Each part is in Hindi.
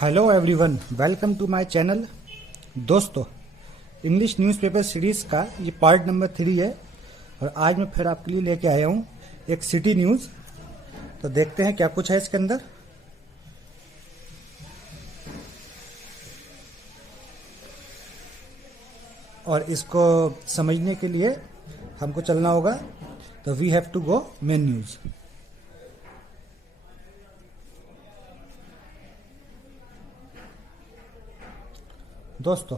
Hello everyone, welcome to my channel. दोस्तों, इंग्लिश न्यूज़पेपर सीरीज़ का ये पार्ट नंबर 3 है और आज मैं फिर आपके लिए लेके आया हूँ एक सिटी न्यूज़। तो देखते हैं क्या कुछ है इसके अंदर। और इसको समझने के लिए हमको चलना होगा, तो we have to go main news. दोस्तों,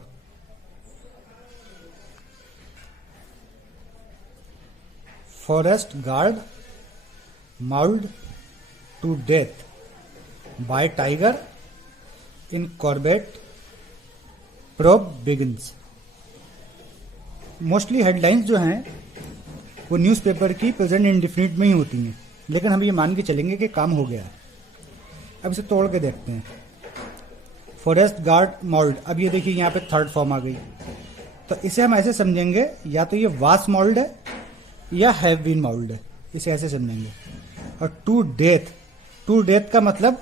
forest guard mauled to death by tiger in Corbett, probe begins। मोस्टली हेडलाइंस जो हैं वो न्यूज़पेपर की प्रेजेंट इंडिफिनिट में ही होती हैं, लेकिन हम ये मान के चलेंगे कि काम हो गया है। अब इसे तोड़ के देखते हैं। फॉरेस्ट गार्ड मॉल्ड, अब ये देखिए यहाँ पे थर्ड फॉर्म आ गई, तो इसे हम ऐसे समझेंगे या तो ये वास मॉल्ड है या हैव बीन मॉल्ड है, इसे ऐसे समझेंगे। और टू डेथ का मतलब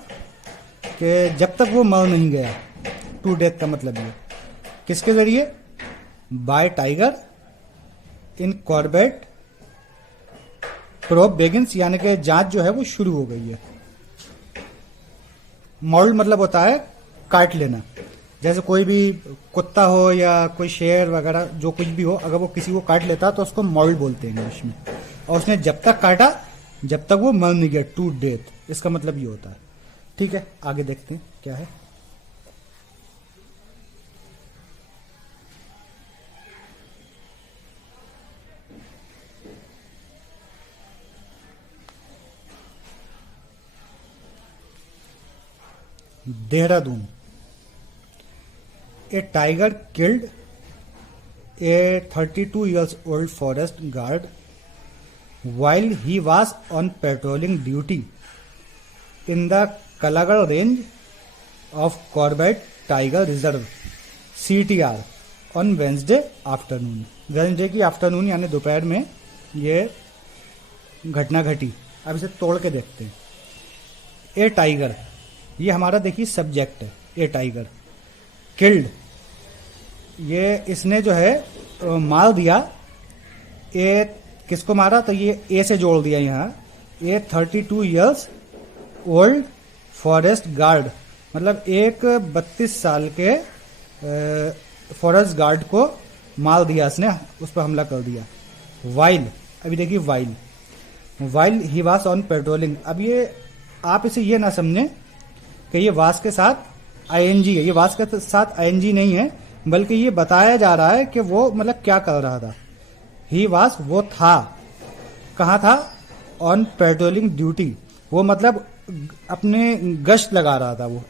कि जब तक वो मर नहीं गया। टू डेथ का मतलब ये किसके जरिए? By tiger in Corbett, probe begins, यानी कि जांच जो है वो शुरू हो गई है। मॉल्ड मतलब होता है काट लेना। जैसे कोई भी कुत्ता हो या कोई शेर वगैरह जो कुछ भी हो, अगर वो किसी को काट लेता तो उसको मॉल्ड बोलते हैं इंग्लिश में। और उसने जब तक काटा जब तक वो मर नहीं गया, टू डेथ, इसका मतलब ये होता है। ठीक है, आगे देखते हैं क्या है। Dehradun, a tiger killed a 32 years old forest guard while he was on patrolling duty in the Kalagar range of Corbett Tiger Reserve CTR on Wednesday afternoon। Wednesday की आफ्टरनून यानी दोपहर में ये घटना घटी। अब इसे तोड़ के देखते हैं। ए टाइगर, ये हमारा देखिए सब्जेक्ट है। ए टाइगर किल्ड, ये इसने जो है मार दिया। ए किसको मारा? तो ये ए से जोड़ दिया यहाँ। ए 32 years ओल्ड फॉरेस्ट गार्ड, मतलब एक 32 साल के फॉरेस्ट गार्ड को मार दिया इसने, उस पर हमला कर दिया। वाइल, अभी देखिए वाइल ही वास ऑन पेट्रोलिंग। अब ये आप इसे ये ना समझें कि ये वास के साथ आईएनजी है। ये वास के साथ आईएनजी नहीं है, बल्कि ये बताया जा रहा है कि वो मतलब क्या कर रहा था। ही वास, वो था, कहाँ था? ऑन पेट्रोलिंग ड्यूटी, वो मतलब अपने गश्त लगा रहा था वो।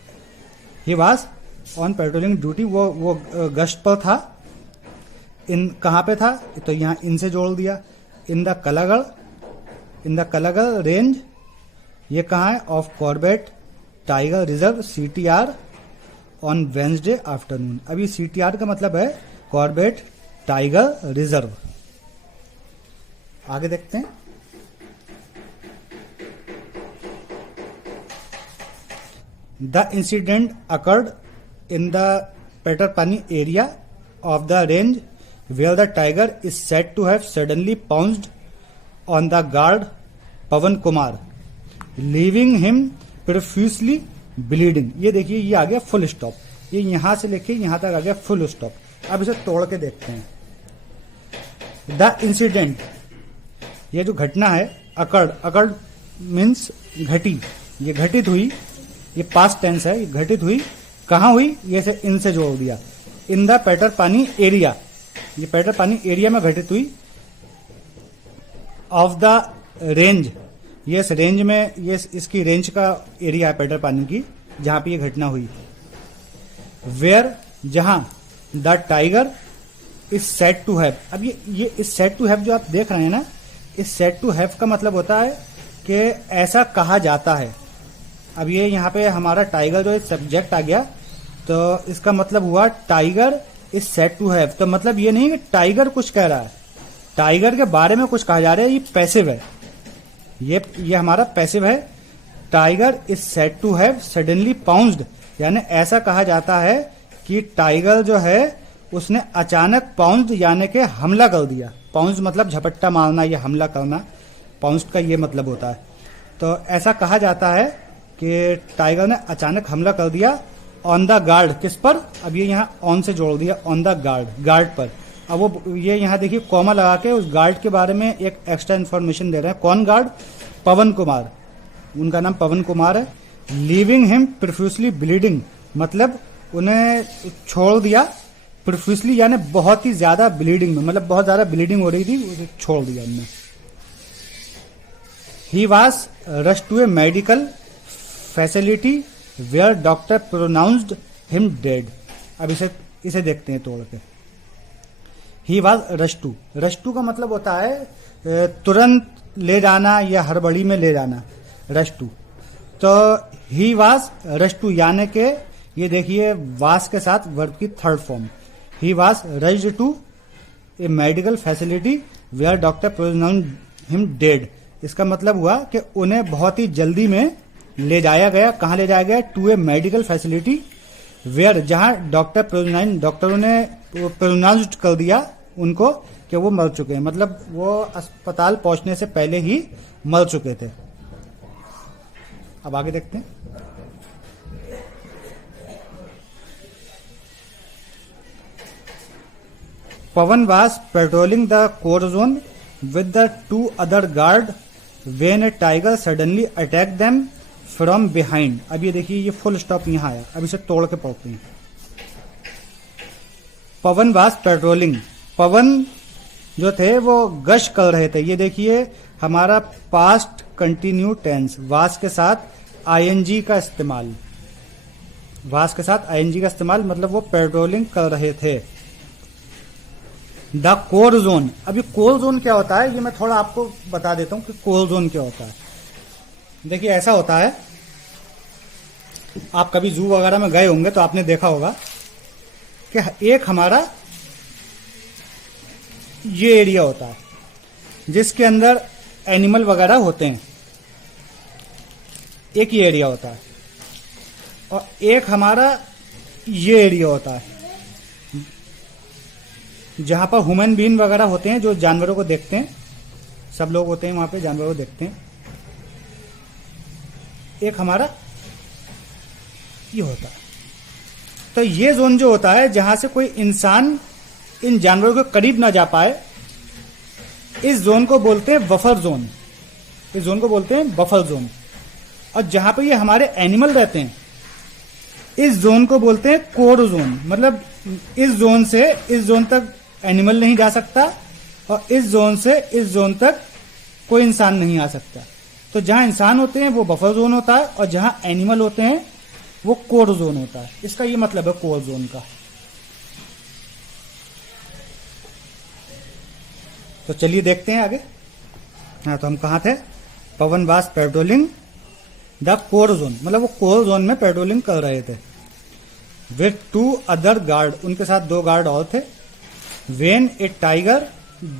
ही वास ऑन पेट्रोलिंग ड्यूटी, वो गश्त पर था। इन कहाँ पे था? तो यहाँ इन से जोड़ दिया। इन द कलागढ़ रेंज, ये कहाँ है? Of Corbett tiger reserve CTR on Wednesday afternoon. अभी CTR का मतलब है कॉर्बेट टाइगर रिजर्व। आगे देखते हैं। The incident occurred in the Paterpani area of the range where the tiger is said to have suddenly pounced on the guard Pawan Kumar, leaving him profusely bleeding. ये देखिए, ये आ गया फुल स्टॉप। ये यहां से लेके यहां तक आ गया फुल स्टॉप। अब इसे तोड़ के देखते हैं। द इंसिडेंट, ये जो घटना है, अकर्ड मीन्स घटी, ये घटित हुई, ये पास्ट टेंस है, ये घटित हुई। कहां हुई? ये से इन से जोड़ दिया। इन द पेटरपानी एरिया, ये पेटरपानी एरिया में घटित हुई। ऑफ द रेंज, ये इस रेंज में, ये इसकी रेंज का एरिया है पेटरपानी की, जहां पे ये घटना हुई। वेयर, जहां the tiger is said to have. अब ये इस सेड टू हैव जो आप देख रहे हैं ना, इस सेड टू हैव का मतलब होता है कि ऐसा कहा जाता है। अब ये यहाँ पे हमारा टाइगर जो सब्जेक्ट आ गया, तो इसका मतलब हुआ tiger is said to have. तो मतलब ये नहीं कि टाइगर कुछ कह रहा है, टाइगर के बारे में कुछ कहा जा रहा है। ये पैसिव है, ये हमारा पैसिव है। Tiger is said to have suddenly pounced, यानी ऐसा कहा जाता है कि टाइगर जो है उसने अचानक पाउंस यानी कि हमला कर दिया। पाउंस मतलब झपट्टा मारना या हमला करना, पाउंस का ये मतलब होता है। तो ऐसा कहा जाता है कि टाइगर ने अचानक हमला कर दिया ऑन द गार्ड। किस पर? अब ये यहाँ ऑन से जोड़ दिया, ऑन द गार्ड, गार्ड पर। अब वो ये यहाँ देखिए कॉमा लगा के उस गार्ड के बारे में एक एक्स्ट्रा इन्फॉर्मेशन दे रहे हैं। कौन गार्ड? पवन कुमार, उनका नाम पवन कुमार है। लीविंग हिम प्रोफ्यूसली ब्लीडिंग, मतलब उन्हें छोड़ दिया प्रोफ्यूसली यानी बहुत ही ज्यादा ब्लीडिंग में, मतलब बहुत ज्यादा ब्लीडिंग हो रही थी, उसे छोड़ दिया उन्होंने। He was rush to a medical facility where doctor pronounced him dead. अब इसे देखते हैं तोड़ के। ही वॉज रश टू का मतलब होता है तुरंत ले जाना या हड़बड़ी में ले जाना, रश टू। तो ही वॉज रश टू यानी के ये देखिए वास के साथ वर्ब की third form. He was rushed to a medical facility where doctor pronounced him dead. इसका मतलब हुआ कि उन्हें बहुत ही जल्दी में ले जाया गया। कहाँ ले जाया गया? To a medical facility where, जहां डॉक्टरों ने प्रोनाउंस्ड कर दिया उनको कि वो मर चुके हैं, मतलब वो अस्पताल पहुंचने से पहले ही मर चुके थे। अब आगे देखते हैं। पवन was patrolling the core zone with the two other guard when a tiger suddenly attacked them from behind। अब ये देखिए ये फुल स्टॉप यहाँ आया, अब इसे तोड़ के पढ़ते हैं। पवन was patrolling, पवन जो थे वो गश्त कर रहे थे। ये देखिए हमारा पास्ट कंटिन्यू टेंस, वास के साथ आईएनजी का इस्तेमाल, वास के साथ आईएनजी का इस्तेमाल, मतलब वो पेट्रोलिंग कर रहे थे। द कोर जोन, अभी कोर जोन क्या होता है ये मैं थोड़ा आपको बता देता हूं कि कोर जोन क्या होता है। देखिए ऐसा होता है, आप कभी जू वगैरह में गए होंगे तो आपने देखा होगा कि एक हमारा ये एरिया होता है जिसके अंदर एनिमल वगैरह होते हैं, एक ये एरिया होता है, और एक हमारा ये एरिया होता है जहां पर ह्यूमन बीइंग वगैरह होते हैं जो जानवरों को देखते हैं, सब लोग होते हैं वहां पे जानवरों को देखते हैं। एक हमारा ये होता है। तो ये जोन जो होता है जहां से कोई इंसान इन जानवरों के करीब ना जा पाए, इस जोन को बोलते हैं बफर जोन, इस जोन को बोलते हैं बफर जोन। और जहां पे ये हमारे एनिमल रहते हैं इस जोन को बोलते हैं कोर जोन, मतलब इस जोन से इस जोन तक एनिमल नहीं जा सकता और इस जोन से इस जोन तक कोई इंसान नहीं आ सकता। तो जहां इंसान होते हैं वो बफर जोन होता है और जहां एनिमल होते हैं वो कोर जोन होता है। इसका ये मतलब है कोर जोन का। तो चलिए देखते हैं आगे। हाँ, तो हम कहाँ थे? पवन वास पेट्रोलिंग द कोर जोन, मतलब वो कोर जोन में पेट्रोलिंग कर रहे थे। विथ टू अदर गार्ड, उनके साथ दो गार्ड और थे। वेन ए टाइगर,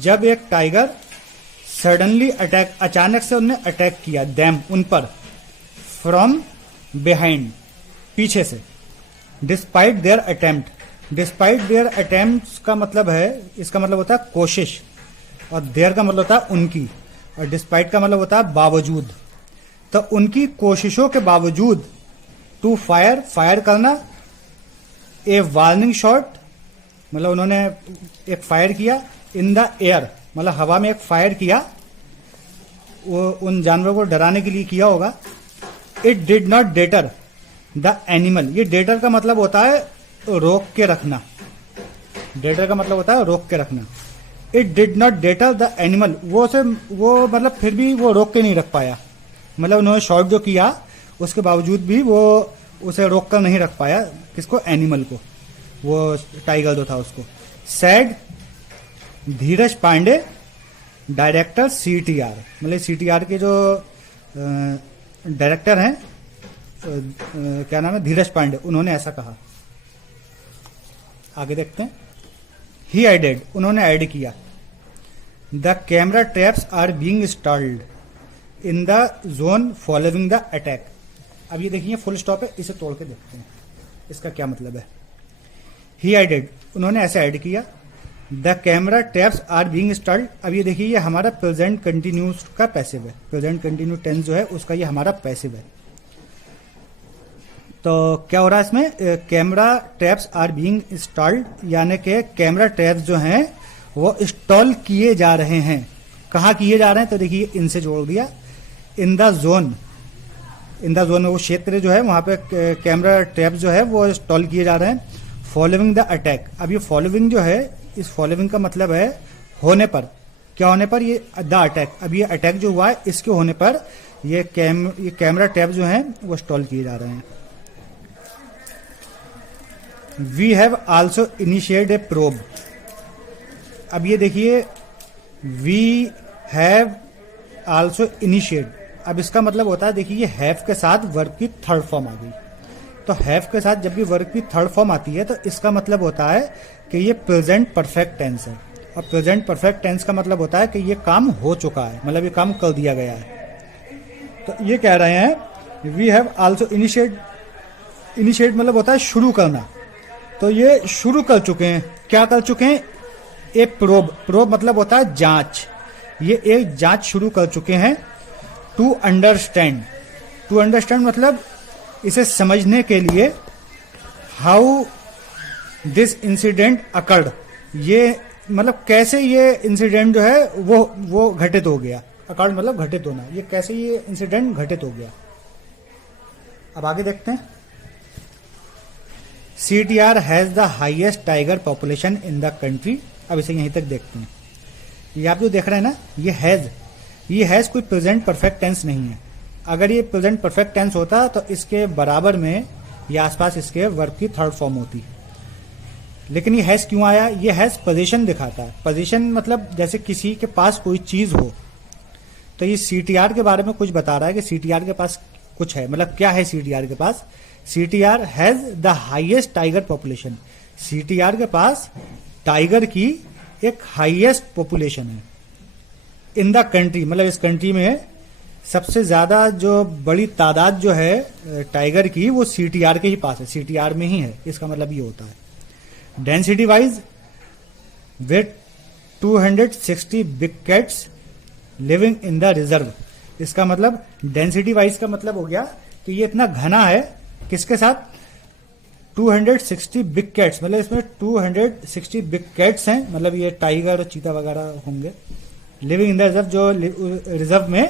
जब एक टाइगर सडनली अटैक, अचानक से उन्हें अटैक किया, दैम, उन पर, फ्रॉम बिहाइंड, पीछे से। Despite there attempt, despite there attempt का मतलब है, इसका मतलब होता है कोशिश, और देयर का मतलब होता है उनकी, और डिस्पाइट का मतलब होता है बावजूद। तो उनकी कोशिशों के बावजूद, टू फायर, फायर करना, ए वार्निंग शॉट, मतलब उन्होंने एक फायर किया, इन द एयर, मतलब हवा में एक फायर किया, वो उन जानवरों को डराने के लिए किया होगा। It did not debtor the animal, ये डेटर का मतलब होता है रोक के रखना, डेटर का मतलब होता है रोक के रखना। It did not debtor the animal, वो मतलब फिर भी वो रोक के नहीं रख पाया, मतलब उन्होंने शॉट जो किया उसके बावजूद भी वो उसे रोक कर नहीं रख पाया। किसको? एनिमल को, वो टाइगर जो था उसको। सैड धीरज पांडे, डायरेक्टर सीटीआर, मतलब सीटीआर के जो डायरेक्टर हैं, क्या नाम है, धीरज पांडे, उन्होंने ऐसा कहा। आगे देखते हैं। ही एडेड, उन्होंने ऐड किया। The camera traps are being installed in the zone following the attack. अब ये देखिए फुल स्टॉप है, इसे तोड़ के देखते हैं। इसका क्या मतलब है? ही एडेड, उन्होंने ऐसे ऐड किया, the camera taps are being installed. अब ये देखिए ये हमारा प्रेजेंट कंटिन्यूस का पैसिव है, प्रेजेंट कंटिन्यू टेंस जो है उसका ये हमारा पैसिव है। तो क्या हो रहा है इसमें? Camera taps are being installed, यानी कि कैमरा टैप्स जो हैं वो इंस्टॉल किए जा रहे हैं। कहाँ किए जा रहे हैं? तो देखिए इनसे जोड़ दिया, इन the zone, in the zone वो क्षेत्र जो है वहां पे कैमरा टैप्स जो है वो इंस्टॉल किए जा रहे हैं। फॉलोइंग द अटैक, अब ये फॉलोइंग जो है, इस फॉलोइंग का मतलब है होने पर, क्या होने पर? ये द अटैक, अब ये अटैक जो हुआ है इसके होने पर ये कैमरा टैप जो हैं वो इंस्टॉल किए जा रहे हैं। We have also initiated a probe, अब ये देखिए वी हैव आल्सो इनिशिएट, अब इसका मतलब होता है देखिए ये हैव के साथ वर्ब की थर्ड फॉर्म आ गई। तो हैव के साथ जब भी वर्ब की थर्ड फॉर्म आती है तो इसका मतलब होता है कि ये प्रेजेंट परफेक्ट टेंस है, और प्रेजेंट परफेक्ट टेंस का मतलब होता है कि ये काम हो चुका है, मतलब ये काम कर दिया गया है। तो ये कह रहे हैं we have also initiate, initiate मतलब होता है शुरू करना, तो ये शुरू कर चुके हैं। क्या कर चुके हैं? ए प्रोब, प्रोब मतलब होता है जांच, ये एक जांच शुरू कर चुके हैं। टू अंडरस्टैंड, टू अंडरस्टैंड मतलब इसे समझने के लिए, हाउ दिस इंसिडेंट अकर्ड, ये मतलब कैसे ये इंसिडेंट जो है वो घटित हो गया। अकर्ड मतलब घटित होना, ये कैसे ये इंसिडेंट घटित हो गया। अब आगे देखते हैं। CTR has the highest tiger population in the country, अब इसे यहीं तक देखते हैं। ये आप जो देख रहे हैं ना, ये हैज कोई प्रेजेंट परफेक्ट टेंस नहीं है। अगर ये प्रेजेंट परफेक्ट टेंस होता तो इसके बराबर में या आसपास इसके वर्ब की थर्ड फॉर्म होती, लेकिन ये हैज क्यों आया? ये हैज पोजीशन दिखाता है। पोजीशन मतलब जैसे किसी के पास कोई चीज हो, तो ये CTR के बारे में कुछ बता रहा है कि CTR के पास कुछ है, मतलब क्या है CTR के पास? CTR has the highest tiger population, CTR के पास टाइगर की एक हाईएस्ट पॉपुलेशन है। इन द कंट्री मतलब इस कंट्री में सबसे ज्यादा जो बड़ी तादाद जो है टाइगर की वो CTR के ही पास है, CTR में ही है, इसका मतलब ये होता है। Density wise with 260 big cats living in the reserve, इसका मतलब डेंसिटी वाइज का मतलब हो गया कि ये इतना घना है, किसके साथ? 260 बिग कैट्स, मतलब इसमें 260 बिग कैट्स हैं, मतलब ये टाइगर और चीता वगैरह होंगे। लिविंग इन द रिजर्व, जो रिजर्व में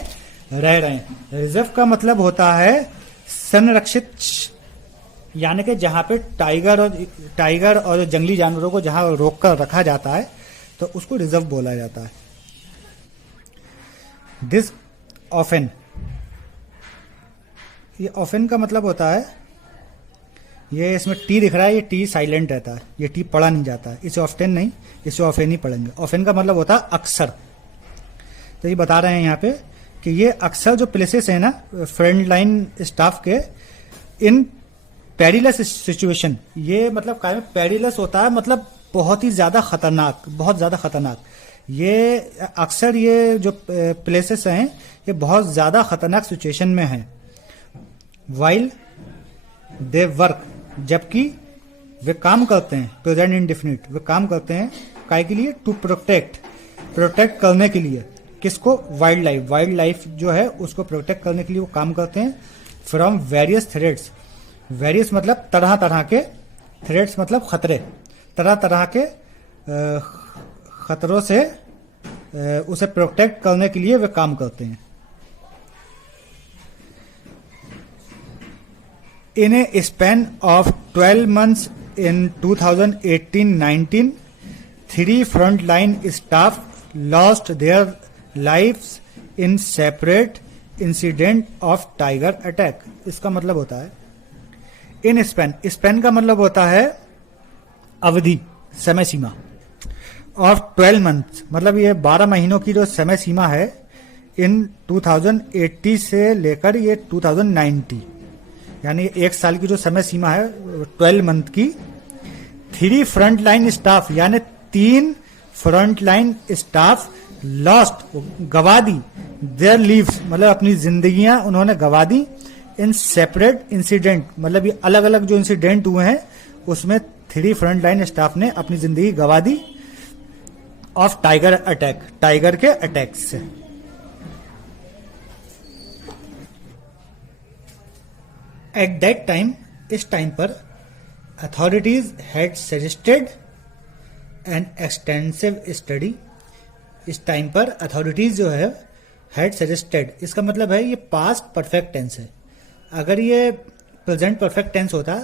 रह रहे हैं। रिजर्व का मतलब होता है संरक्षित, यानी कि जहां पे टाइगर और जंगली जानवरों को जहां रोक कर रखा जाता है तो उसको रिजर्व बोला जाता है। दिस ऑफन, ये ऑफन का मतलब होता है, ये इसमें टी दिख रहा है, ये टी साइलेंट रहता है, ये टी पढ़ा नहीं जाता है, इसे ऑफ्टन नहीं, इसे ऑफन ही पढ़ेंगे। ऑफन का मतलब होता है अक्सर। तो ये बता रहे हैं यहाँ पे कि ये अक्सर जो प्लेसेस है ना फ्रंट लाइन स्टाफ के, इन पेरिलस सिचुएशन, ये मतलब क्या है? पेरिलस होता है मतलब बहुत ही ज्यादा खतरनाक, बहुत ज्यादा खतरनाक। ये अक्सर ये जो प्लेसेस हैं ये बहुत ज्यादा खतरनाक सिचुएशन में हैं। वाइल दे वर्क, जबकि वे काम करते हैं, प्रेजेंट इंडेफिनिट, वे काम करते हैं काय के लिए? टू प्रोटेक्ट, प्रोटेक्ट करने के लिए। किसको? वाइल्ड लाइफ, वाइल्ड लाइफ जो है उसको प्रोटेक्ट करने के लिए वो काम करते हैं। फ्रॉम वेरियस थ्रेट्स, वेरियस मतलब तरह तरह के, थ्रेट्स मतलब खतरे, तरह तरह के खतरों से उसे प्रोटेक्ट करने के लिए वे काम करते हैं। In a span of 12 months in 2018-19, 3 frontline staff lost their lives in separate incident of tiger attack. इसका मतलब होता है in span, span का मतलब होता है अवधि, समय सीमा। of 12 months मतलब ये 12 महीनों की जो समय सीमा है, इन 2080 से लेकर ये 2090, यानी एक साल की जो समय सीमा है 12 मंथ की। 3 फ्रंट लाइन स्टाफ यानी 3 फ्रंट लाइन स्टाफ लॉस्ट, गवा दी, देयर लीव्स मतलब अपनी जिंदगियां उन्होंने गवा दी, इन सेपरेट इंसिडेंट, मतलब ये अलग अलग जो इंसिडेंट हुए हैं उसमें 3 फ्रंट लाइन स्टाफ ने अपनी जिंदगी गंवा the of tiger attack, tiger के अटैक से। एट दैट टाइम, इस टाइम पर authorities had suggested an extensive study. इस टाइम पर अथॉरिटीज जो है हैड सजेस्टेड, इसका मतलब है ये पास्ट परफेक्ट टेंस है। अगर ये प्रेजेंट परफेक्ट टेंस होता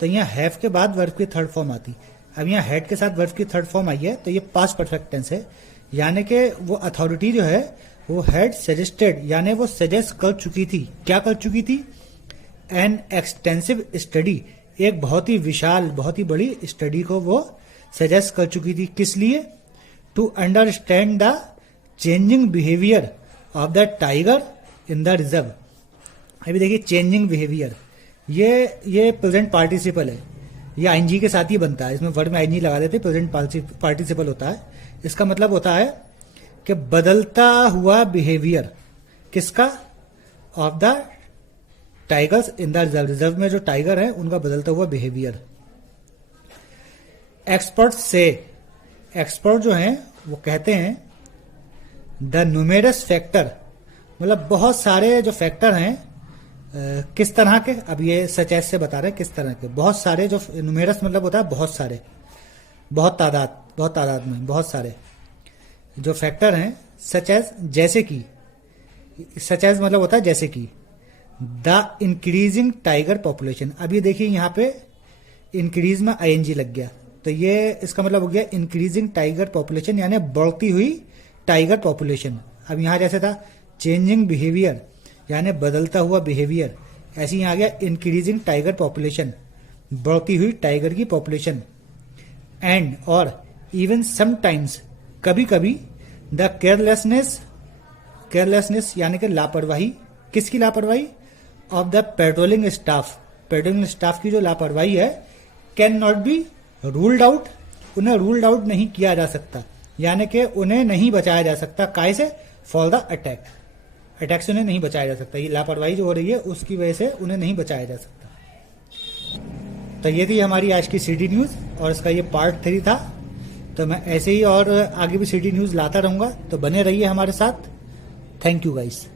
तो यहाँ हैव के बाद वर्ब की थर्ड फॉर्म आती। अब यहाँ हैड के साथ वर्ब की थर्ड फॉर्म आई है तो ये पास्ट परफेक्ट टेंस है, यानी कि वो अथॉरिटी जो है वो हैड सजेस्टेड, यानी वो सजेस्ट कर चुकी थी। क्या कर चुकी थी? एन एक्सटेंसिव स्टडी, एक बहुत ही विशाल, बहुत ही बड़ी स्टडी को वो सजेस्ट कर चुकी थी। किस लिए? To understand the changing behaviour of the tiger in the reserve. अभी देखिए चेंजिंग बिहेवियर, ये प्रेजेंट पार्टिसिपल है, ये आईएनजी के साथ ही बनता है। इसमें वर्ड में आईएनजी लगा देते, प्रेजेंट पार्टिसिपल होता है। इसका मतलब होता है कि बदलता हुआ बिहेवियर किसका? Of the tigers in the reserve, reserve में जो टाइगर है उनका बदलता हुआ बिहेवियर। एक्सपर्ट से, एक्सपर्ट जो हैं वो कहते हैं द न्यूमेरस फैक्टर, मतलब बहुत सारे जो फैक्टर हैं, किस तरह के? अब ये सच एस से बता रहे हैं किस तरह के। बहुत सारे, जो न्यूमेरस मतलब होता है बहुत सारे, बहुत तादाद में बहुत सारे जो फैक्टर हैं, सच एस, जैसे कि, सच एस मतलब होता है जैसे कि द इंक्रीजिंग टाइगर पॉपुलेशन। अब ये देखिए यहाँ पे इंक्रीज में आईएनजी लग गया तो ये इसका मतलब हो गया इंक्रीजिंग टाइगर पॉपुलेशन, यानी बढ़ती हुई टाइगर पॉपुलेशन। अब यहाँ जैसे था चेंजिंग बिहेवियर, यानी बदलता हुआ बिहेवियर, ऐसे ही आ गया इंक्रीजिंग टाइगर पॉपुलेशन, बढ़ती हुई टाइगर की पॉपुलेशन। एंड और इवन समटाइम्स, कभी कभी द केयरलेसनेस, केयरलेसनेस यानी कि लापरवाही, किसकी लापरवाही? Of the patrolling staff, patrolling staff की जो लापरवाही है, can not be ruled out, उन्हें रूल्ड आउट नहीं किया जा सकता, यानी कि उन्हें नहीं बचाया जा सकता। काय से? फॉर द अटैक, अटैक से उन्हें नहीं बचाया जा सकता। ये लापरवाही जो हो रही है उसकी वजह से उन्हें नहीं बचाया जा सकता। तो ये थी हमारी आज की सिटी न्यूज और इसका ये पार्ट 3 था। तो मैं ऐसे ही और आगे भी सिटी न्यूज लाता रहूंगा, तो बने रहिए हमारे साथ। Thank you guys.